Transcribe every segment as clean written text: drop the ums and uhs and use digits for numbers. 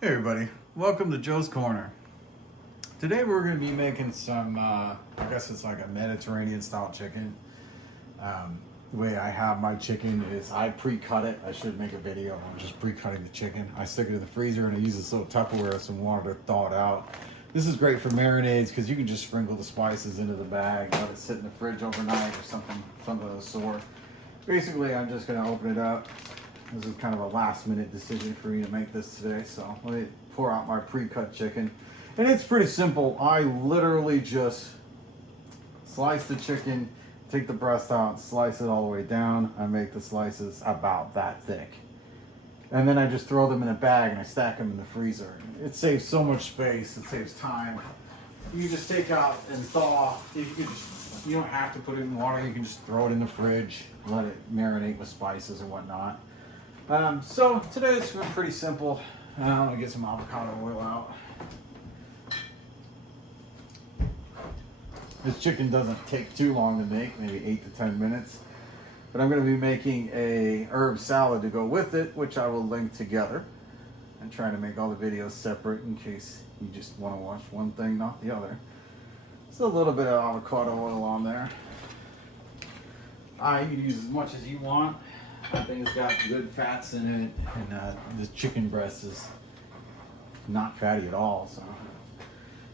Hey everybody, welcome to Joe's Corner. Today we're going to be making some, I guess it's like a Mediterranean style chicken. The way I have my chicken is I pre-cut it. I should make a video on just pre-cutting the chicken. I stick it in the freezer and I use this little Tupperware with some water to thaw it out. This is great for marinades because you can just sprinkle the spices into the bag, let it sit in the fridge overnight or something of the sort. Basically, I'm just going to open it up. This is kind of a last minute decision for me to make this today, so let me pour out my pre-cut chicken. And it's pretty simple. I literally just slice the chicken, take the breast out, slice it all the way down. I make the slices about that thick. And then I just throw them in a bag and I stack them in the freezer. It saves so much space, it saves time. You just take out and thaw. You don't have to put it in water, you can just throw it in the fridge, let it marinate with spices and whatnot. So today it's pretty simple. I'm gonna get some avocado oil out. This chicken doesn't take too long to make, maybe 8 to 10 minutes. But I'm gonna be making a herb salad to go with it, which I will link together. I'm trying to make all the videos separate in case you just wanna watch one thing, not the other. Just a little bit of avocado oil on there. You can use as much as you want. I think it's got good fats in it, and the chicken breast is not fatty at all. So,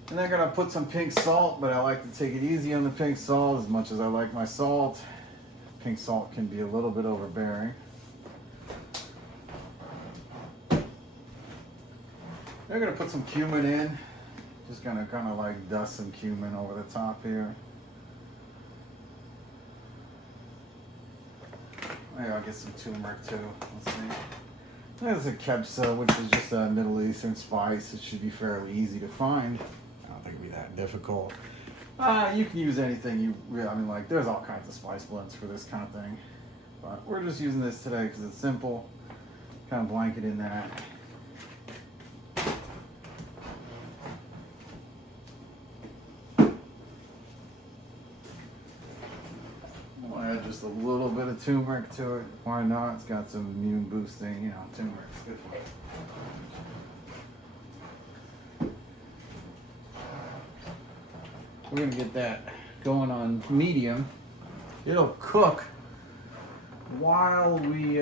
and they're gonna put some pink salt, but I like to take it easy on the pink salt as much as I like my salt. Pink salt can be a little bit overbearing. They're gonna put some cumin in. Just gonna kind of like dust some cumin over the top here. Maybe I'll get some turmeric too. Let's see. There's a Kebsa, which is just a Middle Eastern spice. It should be fairly easy to find. I don't think it'll be that difficult. You can use anything you really, like there's all kinds of spice blends for this kind of thing. But we're just using this today because it's simple. Kind of blanket in that. Just a little bit of turmeric to it. Why not? It's got some immune boosting, turmeric's good for it. We're gonna get that going on medium. It'll cook while we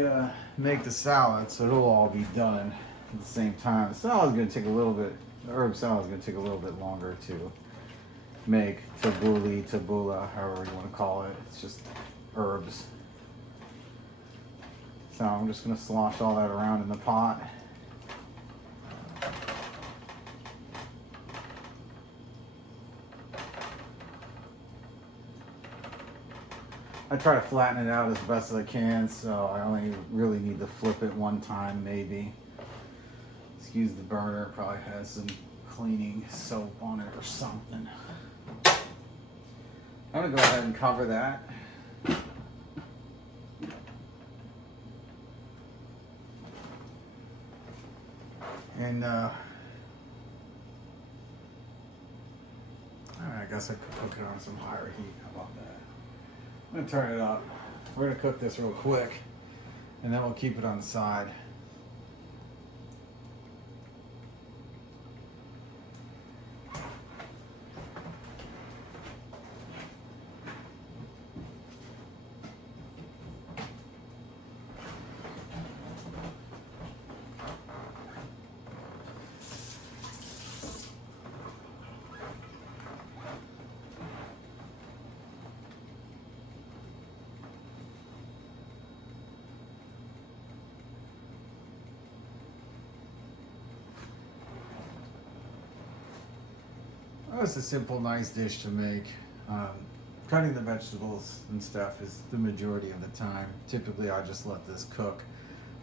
make the salad, so it'll all be done at the same time. The salad's gonna take a little bit, the herb salad's gonna take a little bit longer to make. Tabbouleh, however you want to call it. It's just herbs. So I'm just going to slosh all that around in the pot. I try to flatten it out as best as I can, so I only really need to flip it one time maybe. Excuse the burner, it probably has some cleaning soap on it or something. I'm going to go ahead and cover that. And I guess I could cook it on some higher heat. How about that? I'm going to turn it up. We're going to cook this real quick, and then we'll keep it on the side. Oh, it's a simple, nice dish to make. Cutting the vegetables and stuff is the majority of the time. Typically, I just let this cook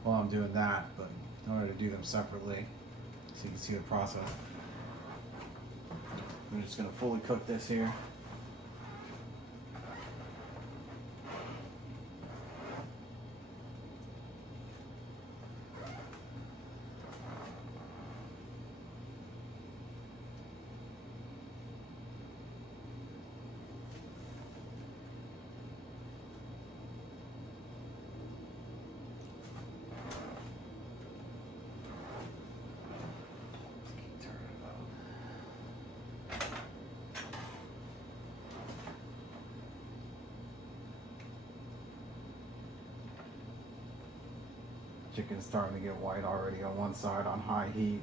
while I'm doing that, but in order to do them separately, so you can see the process. I'm just going to fully cook this here. chicken's starting to get white already on one side on high heat.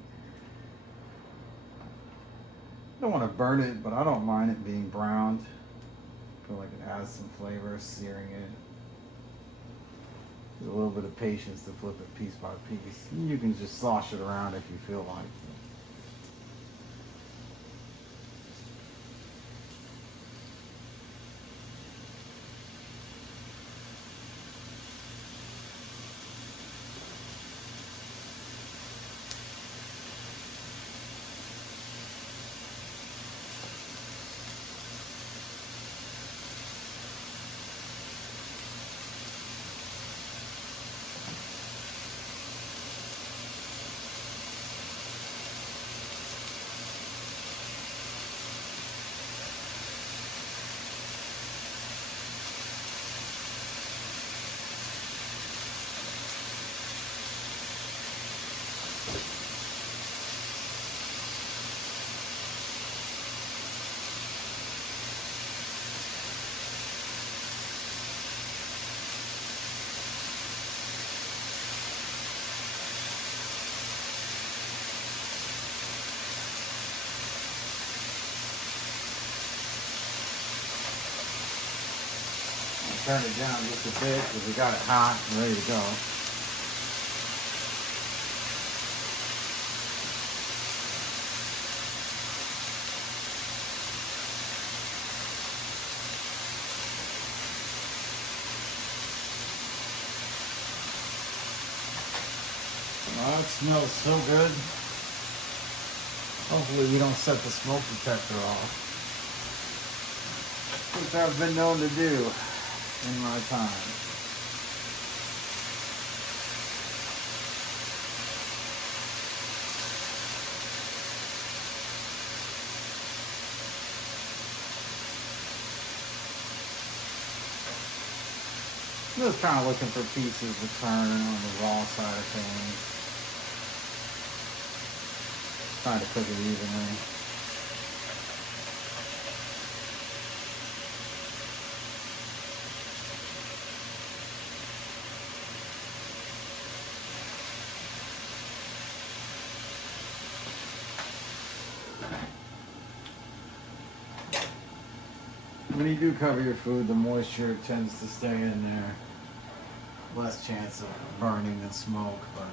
Don't want to burn it, but I don't mind it being browned. I feel like it adds some flavor, searing it. There's a little bit of patience to flip it piece by piece. You can just slosh it around if you feel like. Turn it down just a bit because we got it hot and ready to go. Oh, it smells so good. Hopefully we don't set the smoke detector off, which I've been known to do in my time. I'm just kind of looking for pieces to turn on the raw side of things. Trying to cook it evenly. When you do cover your food, the moisture tends to stay in there. Less chance of burning and smoke, but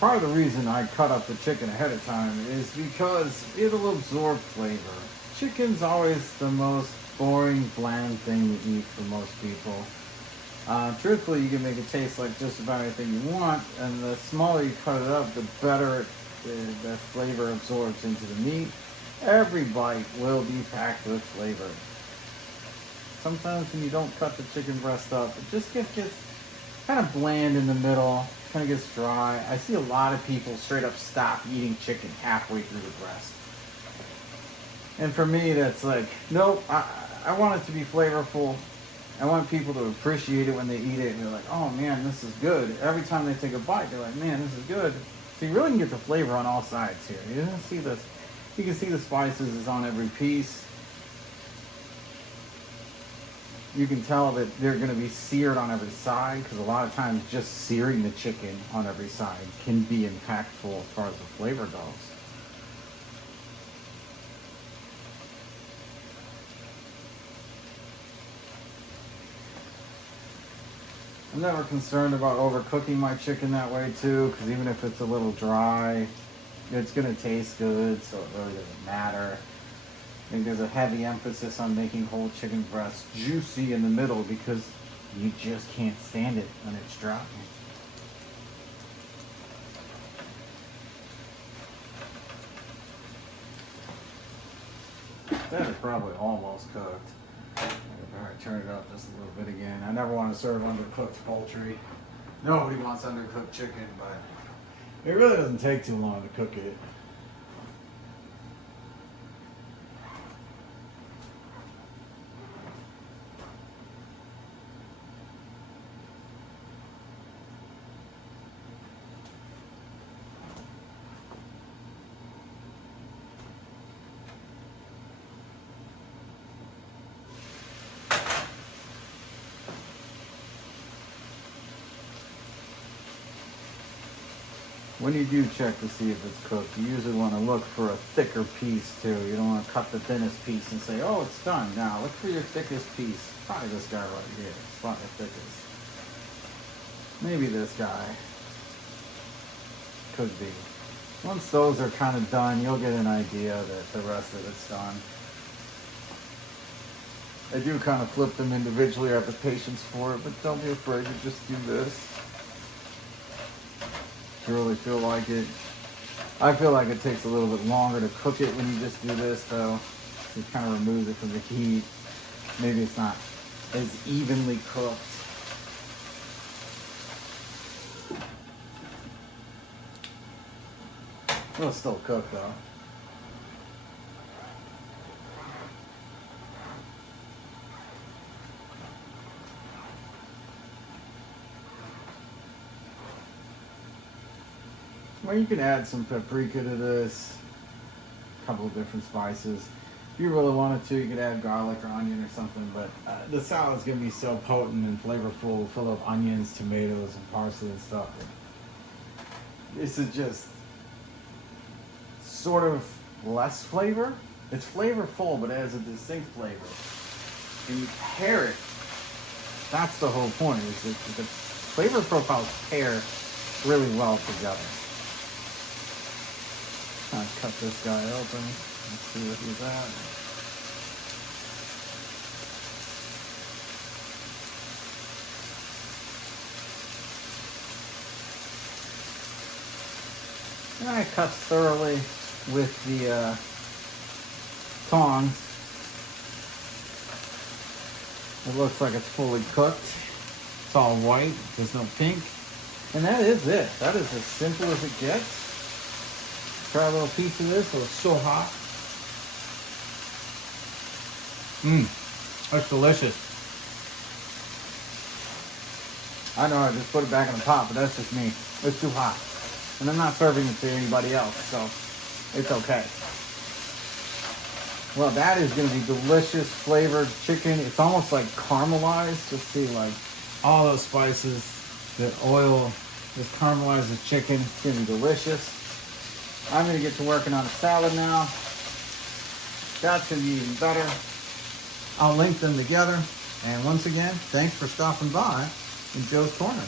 part of the reason I cut up the chicken ahead of time is because it'll absorb flavor. Chicken's always the most boring, bland thing to eat for most people. Truthfully, you can make it taste like just about anything you want, and the smaller you cut it up, the better the flavor absorbs into the meat. Every bite will be packed with flavor. Sometimes when you don't cut the chicken breast up, it just gets kind of bland in the middle, kind of gets dry. I see a lot of people straight up stop eating chicken halfway through the breast. And for me, that's like, nope, I want it to be flavorful. I want people to appreciate it when they eat it, and they're like, oh man, this is good. Every time they take a bite, they're like, man, this is good. So you really can get the flavor on all sides here. You can see this. You can see the spices is on every piece. You can tell that they're going to be seared on every side, because a lot of times just searing the chicken on every side can be impactful as far as the flavor goes. I'm never concerned about overcooking my chicken that way too, because even if it's a little dry, it's going to taste good, so it really doesn't matter. I think there's a heavy emphasis on making whole chicken breasts juicy in the middle, because you just can't stand it when it's dry. That is probably almost cooked. Alright, turn it up just a little bit again. I never want to serve undercooked poultry. Nobody wants undercooked chicken, but it really doesn't take too long to cook it. When you do check to see if it's cooked, you usually want to look for a thicker piece too. You don't want to cut the thinnest piece and say, oh, it's done. Now look for your thickest piece. Probably this guy right here. It's not the thickest. Maybe this guy. Could be. Once those are kind of done, you'll get an idea that the rest of it's done. I do kind of flip them individually. I have the patience for it, but don't be afraid to just do this. If you really feel like it. I feel like it takes a little bit longer to cook it when you just do this, though. It kind of removes it from the heat. Maybe it's not as evenly cooked. Well, it's still cooked, though. Well, you can add some paprika to this, a couple of different spices. If you really wanted to, you could add garlic or onion or something, but the salad's going to be so potent and flavorful, full of onions, tomatoes, and parsley and stuff. This is just sort of less flavor. It's flavorful, but it has a distinct flavor. And you pair it. That's the whole point, is that the flavor profiles pair really well together. I'll cut this guy open. Let's see what he's at. And I cut thoroughly with the tongs. It looks like it's fully cooked. It's all white. There's no pink. And that is it. That is as simple as it gets. Try a little piece of this. Oh, it's so hot. That's delicious. I know I just put it back in the pot, but that's just me. It's too hot. And I'm not serving it to anybody else, so it's okay. Well, that is going to be delicious flavored chicken. It's almost like caramelized. Just see, like, all those spices, the oil, just caramelizes chicken. It's going to be delicious. I'm going to get to working on a salad now. That's going to be even better. I'll link them together. And once again, thanks for stopping by in Joe's Corner.